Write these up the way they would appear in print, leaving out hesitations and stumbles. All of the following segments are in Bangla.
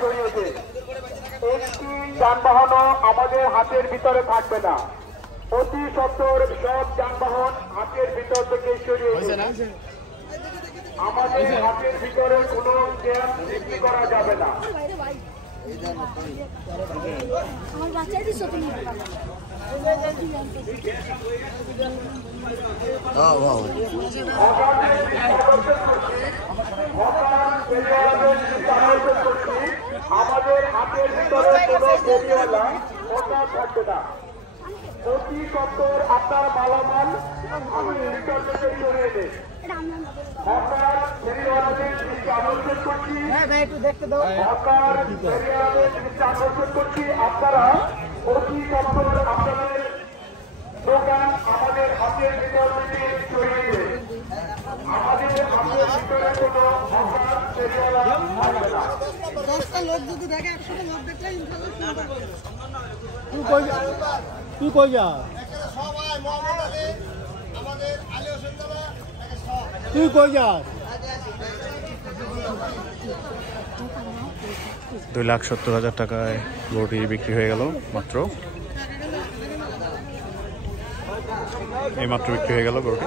সরিয়ে দিন। একটি যানবাহনও আমাদের হাতের ভিতরে থাকবে না। অতি সত্বর সব যানবাহন হাতের ভিতর থেকে সরিয়ে দিন। আমাদের হাতের ভিতরে কোনো ক্যাম্প সৃষ্টি করা যাবে না। আমার বাচ্চা দিছো তুমি আমাদের হাতের ভিতরে কোনো ফেরিওয়ালা কথা থাকবে না। অতি সত্তর আপনার মালামাল হাতের ভিতর থেকে সরিয়ে দেন। আপনার ফেরিওয়ালাদের দৃষ্টি আকর্ষণ করছি, আপনার ফেরিওয়ালাদের দৃষ্টি আকর্ষণ করছি, আপনারা অতি সত্তর আপনাদের দোকান আমাদের হাতের ভিতর থেকে সরিয়ে দেন। আমাদের হাতের ভিতরে কোনো আপনার ফেরিওয়ালা থাকবে না। 10টা লোক যদি দেখে 100টা লোক দেখলে তুই কই যা তুই কই যা 2,70,000 টাকায় গরুটি বিক্রি হয়ে গেল মাত্র। এই মাত্র বিক্রি হয়ে গেল গরুটি।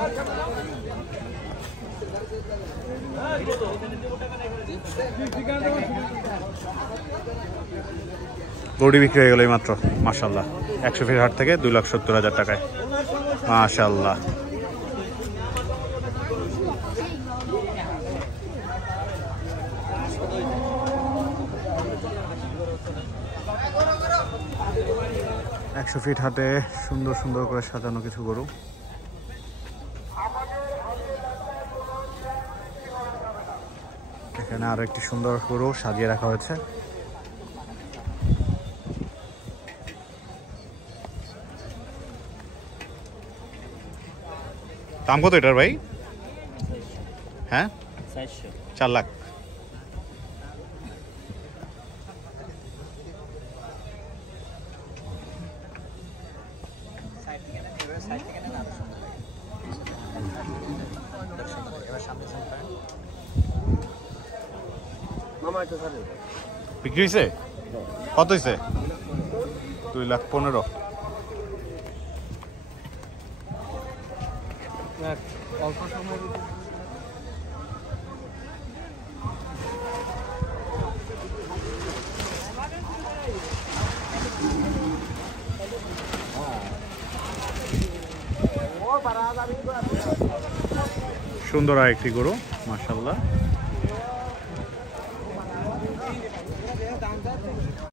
গরুটি বিক্রি হয়ে গেল এই মাত্র মাশাআল্লাহ। 100 ফিট হাট থেকে 2,70,000 টাকায় মাশাআল্লাহ। একশো ফিট হাটে সুন্দর সুন্দর করে সাজানো কিছু গরু। এখানে আরো একটি সুন্দর গরু সাজিয়ে রাখা হয়েছে। দাম কত এটার ভাই? হ্যাঁ 4 লাখ। বিক্রি হয়েছে? কত হয়েছে? 2,15,000। অল্প সময় সুন্দর আর একটি গরু মাশাআল্লাহ।